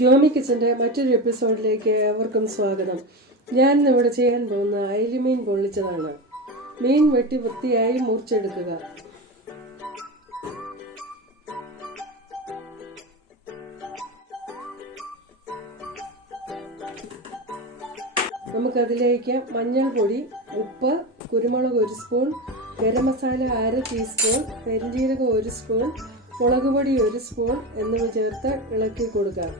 ജോമി കിച്ചന്റെ മറ്റൊരു എപ്പിസോഡിലേക്ക് ഏവർക്കും സ്വാഗതം. ഞാൻ ഇവിടെ ചെയ്യാൻ പോകുന്ന അയല മീൻ പൊള്ളിച്ചതാണ്. മീൻ വെട്ടി വൃത്തിയായി മുറിച്ചെടുക്കുക. നമുക്കതിലേക്ക് മഞ്ഞൾപ്പൊടി, ഉപ്പ്, കുരുമുളക് 1 സ്പൂൺ, ഗരം മസാല 1/2 ടീസ്പൂൺ, പെരിഞ്ജീരകം 1 സ്പൂൺ, മുളക് പൊടി 1 സ്പൂൺ എന്നിവ ചേർത്ത് ഇളക്കി കൊടുക്കാം.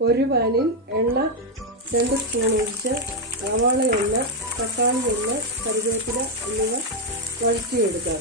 ഒരു പാനിൽ എണ്ണ 2 സ്പൂൺ ഒഴിച്ച് സവാള എണ്ണ, തക്കാളി എണ്ണ, കറിവേപ്പില എന്നിവ വഴറ്റിയെടുക്കാം.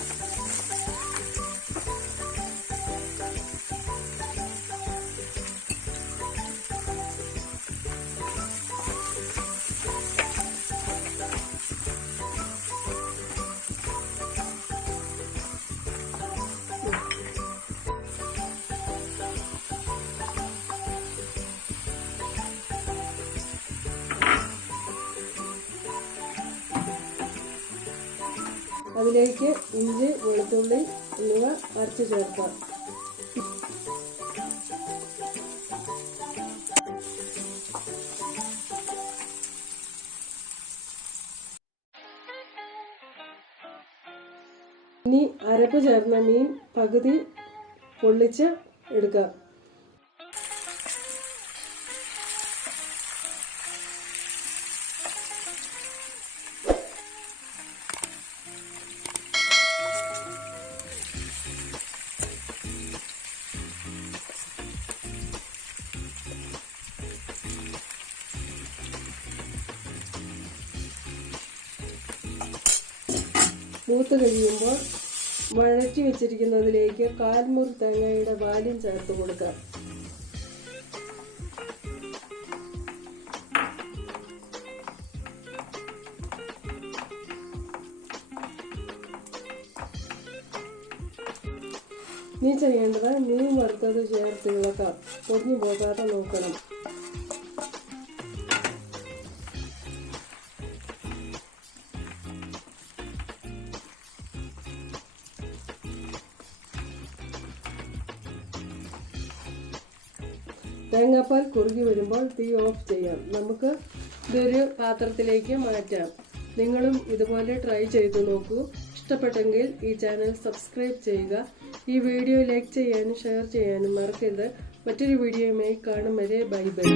അതിലേക്ക് ഇഞ്ചി, വെളുത്തുള്ളി എന്നിവ അരച്ച് ചേർക്കാം. ഇനി അരപ്പ് ചേർന്ന മീൻ പകുതി പൊള്ളിച്ച് എടുക്കാം. മൂത്ത് കഴിയുമ്പോൾ വഴറ്റി വെച്ചിരിക്കുന്നതിലേക്ക് 1/4 മുറി തേങ്ങയുടെ പാലും ചേർത്ത് കൊടുക്കാം. ഇനി ചെയ്യേണ്ടത് മീൻ വറുത്തത് ചേർത്ത് ഇളക്കാം. പൊടിഞ്ഞു പോകാതെ നോക്കണം. തേങ്ങാപ്പാൽ കുറുകി വരുമ്പോൾ തീ ഓഫ് ചെയ്യാം. നമുക്ക് ഇതൊരു പാത്രത്തിലേക്ക് മാറ്റാം. നിങ്ങളും ഇതുപോലെ ട്രൈ ചെയ്തു നോക്കൂ. ഇഷ്ടപ്പെട്ടെങ്കിൽ ഈ ചാനൽ സബ്സ്ക്രൈബ് ചെയ്യുക. ഈ വീഡിയോ ലൈക്ക് ചെയ്യാനും ഷെയർ ചെയ്യാനും മറക്കരുത്. മറ്റൊരു വീഡിയോയുമായി കാണും വരെ ബൈ ബൈ.